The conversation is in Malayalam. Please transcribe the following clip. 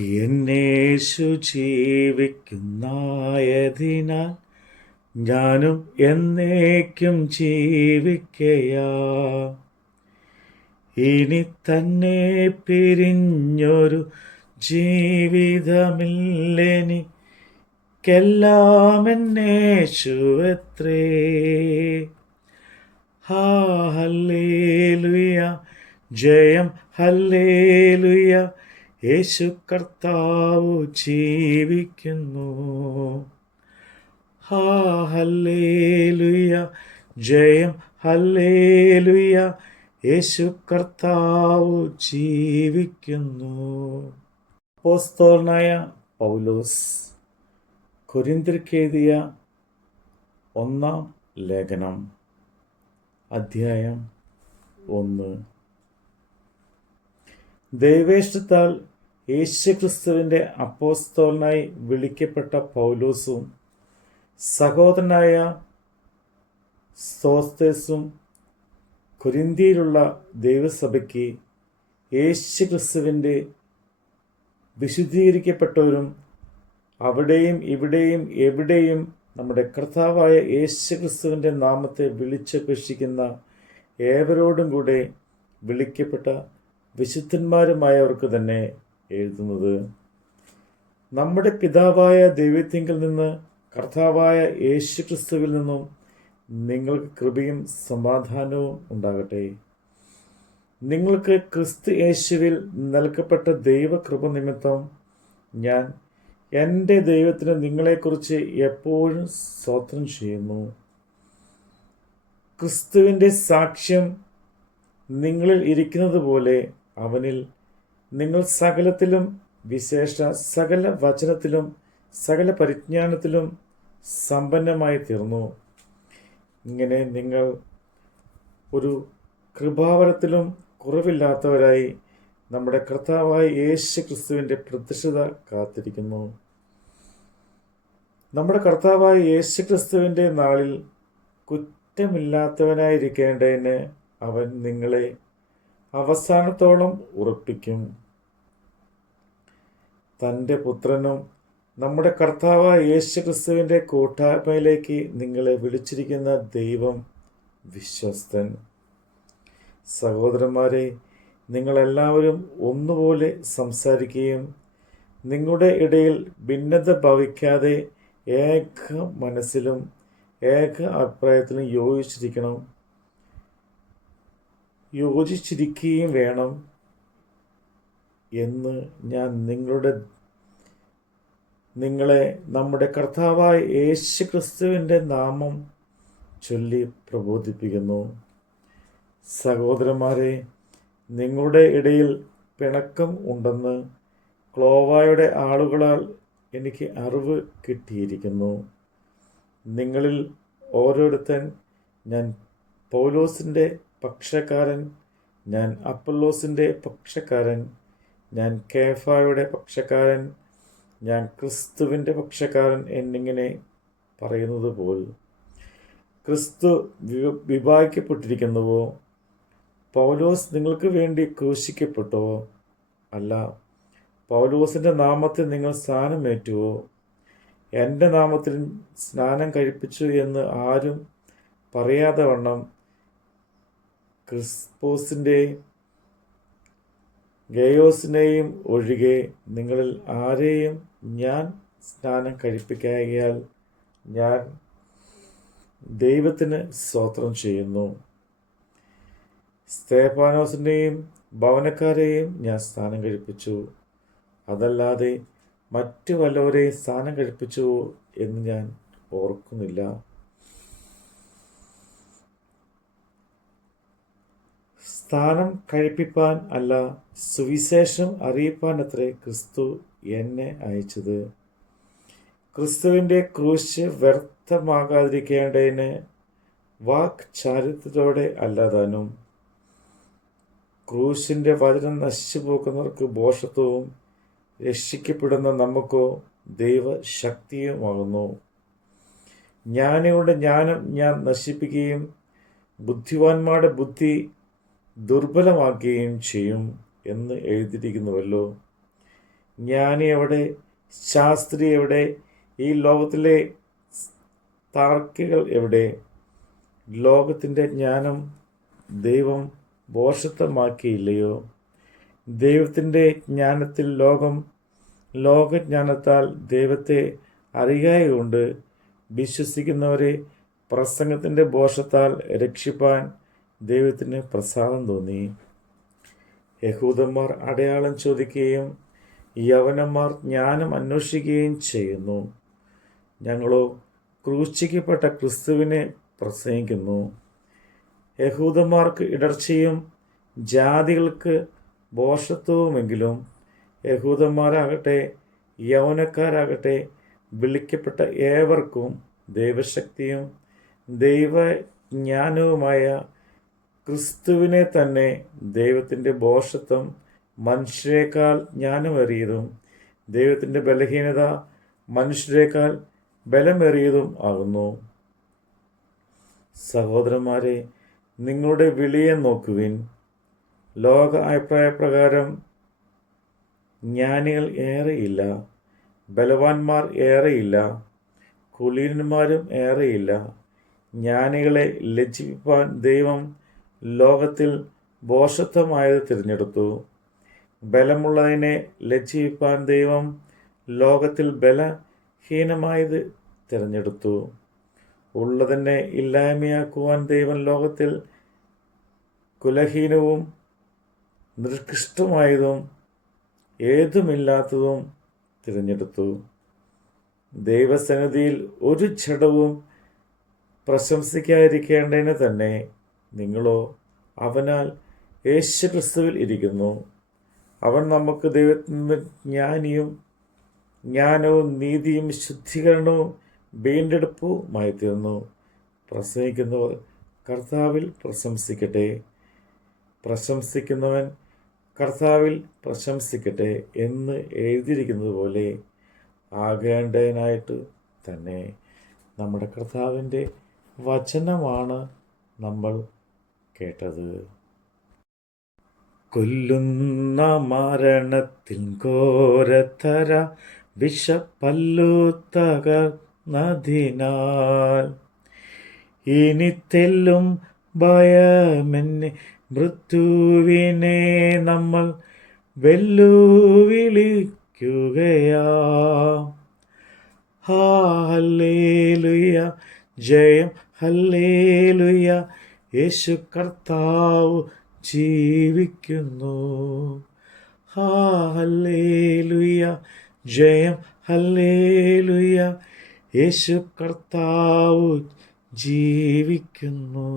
എന്നേശു ജീവിക്കുന്നതിനാൽ ഞാനും എന്നേക്കും ജീവിക്കയാ. ഇനി തന്നെ പിരിഞ്ഞൊരു ജീവിതമില്ലെനിക്കെല്ലാം എന്നേശുവത്രേ. ഹല്ലേലൂയ, ജയം ഹല്ലേലൂയ, യേശു കർത്താവ് ജീവിക്കുന്നു. ഹല്ലേലൂയ, ജയം ഹല്ലേലൂയ, യേശു കർത്താവ് ജീവിക്കുന്നു. അപ്പോസ്തലനായ പൗലോസ് കൊരിന്ത്യർക്കെഴുതിയ 1 ലേഖനം, അധ്യായം 1. ദൈവേഷ്ടത്താൽ യേശുക്രിസ്തുവിൻ്റെ അപ്പോസ്തലനായി വിളിക്കപ്പെട്ട പൗലോസും സഹോദരനായ സോസ്തേസും കൊരിന്ത്യയിലുള്ള ദൈവസഭയ്ക്ക് യേശുക്രിസ്തുവിൻ്റെ വിശുദ്ധീകരിക്കപ്പെട്ടവരും അവിടെയും ഇവിടെയും എവിടെയും നമ്മുടെ കർത്താവായ യേശുക്രിസ്തുവിൻ്റെ നാമത്തെ വിളിച്ചപേക്ഷിക്കുന്ന ഏവരോടും കൂടെ വിളിക്കപ്പെട്ട വിശുദ്ധന്മാരുമായവർക്ക് തന്നെ എഴുതുന്നത്. നമ്മുടെ പിതാവായ ദൈവത്തിങ്കൽ നിന്ന് കർത്താവായ യേശുക്രിസ്തുവിൽ നിന്നും നിങ്ങൾക്ക് കൃപയും സമാധാനവും ഉണ്ടാകട്ടെ. നിങ്ങൾക്ക് ക്രിസ്തു യേശുവിൽ നൽകപ്പെട്ട ദൈവകൃപ നിമിത്തം ഞാൻ എൻ്റെ ദൈവത്തിന് നിങ്ങളെക്കുറിച്ച് എപ്പോഴും സ്തോത്രം ചെയ്യുന്നു. ക്രിസ്തുവിൻ്റെ സാക്ഷ്യം നിങ്ങളിൽ ഇരിക്കുന്നത് പോലെ അവനിൽ നിങ്ങൾ സകലത്തിലും, വിശേഷ സകല വചനത്തിലും സകല പരിജ്ഞാനത്തിലും സമ്പന്നമായി തീർന്നു. ഇങ്ങനെ നിങ്ങൾ ഒരു കൃപാവരത്തിലും കുറവില്ലാത്തവരായി നമ്മുടെ കർത്താവായ യേശു ക്രിസ്തുവിൻ്റെ പ്രത്യക്ഷത കാത്തിരിക്കുന്നു. നമ്മുടെ കർത്താവായ യേശു ക്രിസ്തുവിൻ്റെ നാളിൽ കുറ്റമില്ലാത്തവനായിരിക്കേണ്ടതിന് അവൻ നിങ്ങളെ അവസാനത്തോളം ഉറപ്പിക്കും. തൻ്റെ പുത്രനും നമ്മുടെ കർത്താവായ യേശു ക്രിസ്തുവിൻ്റെ കൂട്ടായ്മയിലേക്ക് നിങ്ങളെ വിളിച്ചിരിക്കുന്ന ദൈവം വിശ്വസ്തൻ. സഹോദരന്മാരെ, നിങ്ങളെല്ലാവരും ഒന്നുപോലെ സംസാരിക്കുകയും നിങ്ങളുടെ ഇടയിൽ ഭിന്നത ഭവിക്കാതെ ഏക മനസ്സിലും ഏക അഭിപ്രായത്തിലും യോജിച്ചിരിക്കുകയും വേണം എന്ന് ഞാൻ നിങ്ങളെ നമ്മുടെ കർത്താവായ യേശു ക്രിസ്തുവിൻ്റെ നാമം ചൊല്ലി പ്രബോധിപ്പിക്കുന്നു. സഹോദരന്മാരെ, നിങ്ങളുടെ ഇടയിൽ പിണക്കം ഉണ്ടെന്ന് ക്ലോവായുടെ ആളുകളാൽ എനിക്ക് അറിവ് കിട്ടിയിരിക്കുന്നു. നിങ്ങളിൽ ഓരോരുത്തൻ, ഞാൻ പൗലോസിൻ്റെ പക്ഷക്കാരൻ, ഞാൻ അപ്പൊല്ലോസിൻ്റെ പക്ഷക്കാരൻ, ഞാൻ കേഫായുടെ പക്ഷക്കാരൻ, ഞാൻ ക്രിസ്തുവിൻ്റെ പക്ഷക്കാരൻ എന്നിങ്ങനെ പറയുന്നത് പോൽ ക്രിസ്തു വിഭാഗിക്കപ്പെട്ടിരിക്കുന്നുവോ? പൗലോസ് നിങ്ങൾക്ക് വേണ്ടി ക്രൂശിക്കപ്പെട്ടോ? അല്ല, പൗലോസിൻ്റെ നാമത്തിൽ നിങ്ങൾ സ്നാനമേറ്റുവോ? എൻ്റെ നാമത്തിൽ സ്നാനം കഴിപ്പിച്ചു എന്ന് ആരും പറയാതെ വണ്ണം ക്രിസ്പോസിൻ്റെയും ഗയോസിനെയും ഒഴികെ നിങ്ങളിൽ ആരെയും ഞാൻ സ്നാനം കഴിപ്പിക്കായാൽ ഞാൻ ദൈവത്തിന് സ്തോത്രം ചെയ്യുന്നു. സ്തേഫാനോസിൻ്റെയും ഭവനക്കാരെയും ഞാൻ സ്നാനം കഴിപ്പിച്ചു, അതല്ലാതെ മറ്റു വല്ലവരെയും സ്നാനം കഴിപ്പിച്ചുവോ എന്ന് ഞാൻ ഓർക്കുന്നില്ല. സ്ഥാനം കഴിപ്പിപ്പാൻ അല്ല, സുവിശേഷം അറിയിപ്പാൻ അത്രേ ക്രിസ്തു എന്നെ അയച്ചത്. ക്രിസ്തുവിൻ്റെ ക്രൂശ് വ്യർത്ഥമാകാതിരിക്കേണ്ടതിന് വാക്ചാരിത്രത്തോടെ അല്ലാതാനും. ക്രൂശിൻ്റെ വചനം നശിച്ചു പോകുന്നവർക്ക് ഭോഷത്വവും രക്ഷിക്കപ്പെടുന്ന നമുക്കോ ദൈവശക്തിയുമാകുന്നു. ജ്ഞാനികളുടെ ജ്ഞാനം ഞാൻ നശിപ്പിക്കുകയും ബുദ്ധിമാന്മാരുടെ ബുദ്ധി ദുർബലമാക്കുകയും ചെയ്യും എന്ന് എഴുതിയിരിക്കുന്നുവല്ലോ. ജ്ഞാനി എവിടെ? ശാസ്ത്രി എവിടെ? ഈ ലോകത്തിലെ താർക്കികൾ എവിടെ? ലോകത്തിൻ്റെ ജ്ഞാനം ദൈവം ഭോഷത്വമാക്കിയില്ലയോ? ദൈവത്തിൻ്റെ ജ്ഞാനത്തിൽ ലോകജ്ഞാനത്താൽ ദൈവത്തെ അറിയായതുകൊണ്ട് വിശ്വസിക്കുന്നവരെ പ്രസംഗത്തിൻ്റെ ഭോഷത്താൽ രക്ഷിപ്പാൻ ദൈവത്തിന് പ്രസാദം തോന്നി. യഹൂദന്മാർ അടയാളം ചോദിക്കുകയും യവനന്മാർ ജ്ഞാനം അന്വേഷിക്കുകയും ചെയ്യുന്നു. ഞങ്ങളോ ക്രൂശിക്കപ്പെട്ട ക്രിസ്തുവിനെ പ്രസംഗിക്കുന്നു. യഹൂദന്മാർക്ക് ഇടർച്ചയും ജാതികൾക്ക് ഭോഷത്വവുമെങ്കിലും യഹൂദന്മാരാകട്ടെ യൗവനക്കാരാകട്ടെ വിളിക്കപ്പെട്ട ഏവർക്കും ദൈവശക്തിയും ദൈവജ്ഞാനവുമായ ക്രിസ്തുവിനെ തന്നെ ദൈവത്തിൻ്റെ ഭോഷത്വം മനുഷ്യരെക്കാൾ ജ്ഞാനമേറിയതും ദൈവത്തിൻ്റെ ബലഹീനത മനുഷ്യരെക്കാൾ ബലമേറിയതും ആകുന്നു. സഹോദരന്മാരെ, നിങ്ങളുടെ വിളിയെ നോക്കുവിൻ. ലോക അഭിപ്രായപ്രകാരം ജ്ഞാനികൾ ഏറെയില്ല, ബലവാന്മാർ ഏറെയില്ല, കുലീനന്മാരും ഏറെയില്ല. ജ്ഞാനികളെ ലജ്ജിപ്പിപ്പാൻ ദൈവം ലോകത്തിൽ ഭോഷത്വമായത് തിരഞ്ഞെടുത്തു. ബലമുള്ളതിനെ ലജ്ജിപ്പിപ്പാൻ ദൈവം ലോകത്തിൽ ബലഹീനമായത് തിരഞ്ഞെടുത്തു. ഉള്ളതിനെ ഇല്ലായ്മയാക്കുവാൻ ദൈവം ലോകത്തിൽ കുലഹീനവും നികൃഷ്ടമായതും ഏതുമില്ലാത്തതും തിരഞ്ഞെടുത്തു. ദൈവസന്നിധിയിൽ ഒരു ജഡവും പ്രശംസിക്കാതിരിക്കേണ്ടതിന് തന്നെ നിങ്ങളോ അവനാൽ യേശുക്രിസ്തുവിൽ ഇരിക്കുന്നു. അവൻ നമുക്ക് ദൈവത്തിൽ നിന്ന് ജ്ഞാനവും നീതിയും ശുദ്ധീകരണവും വീണ്ടെടുപ്പുമായി തീർന്നു. പ്രസംഗിക്കുന്നവർ കർത്താവിൽ പ്രശംസിക്കട്ടെ. പ്രശംസിക്കുന്നവൻ കർത്താവിൽ പ്രശംസിക്കട്ടെ എന്ന് എഴുതിയിരിക്കുന്നത് പോലെ ആകേണ്ടതിനായിട്ട് തന്നെ. നമ്മുടെ കർത്താവിൻ്റെ വചനമാണ് നമ്മൾ കേട്ടത്. കൊല്ലുന്ന മരണത്തിൻ ഘോരത്തര വിഷപ്പല്ലു തകർന്നതിനാൽ ഇനി തെല്ലും ഭയമെന്നെ മൃത്യുവിനെ നമ്മൾ വെല്ലുവിളിക്കുകയാ. ഹല്ലേലൂയ, ജയം ഹല്ലേലൂയ, യേശു കർത്താവ് ജീവിക്കുന്നു. ഹല്ലേലൂയ, ജയം ഹല്ലേലൂയ, യേശു കർത്താവ് ജീവിക്കുന്നു.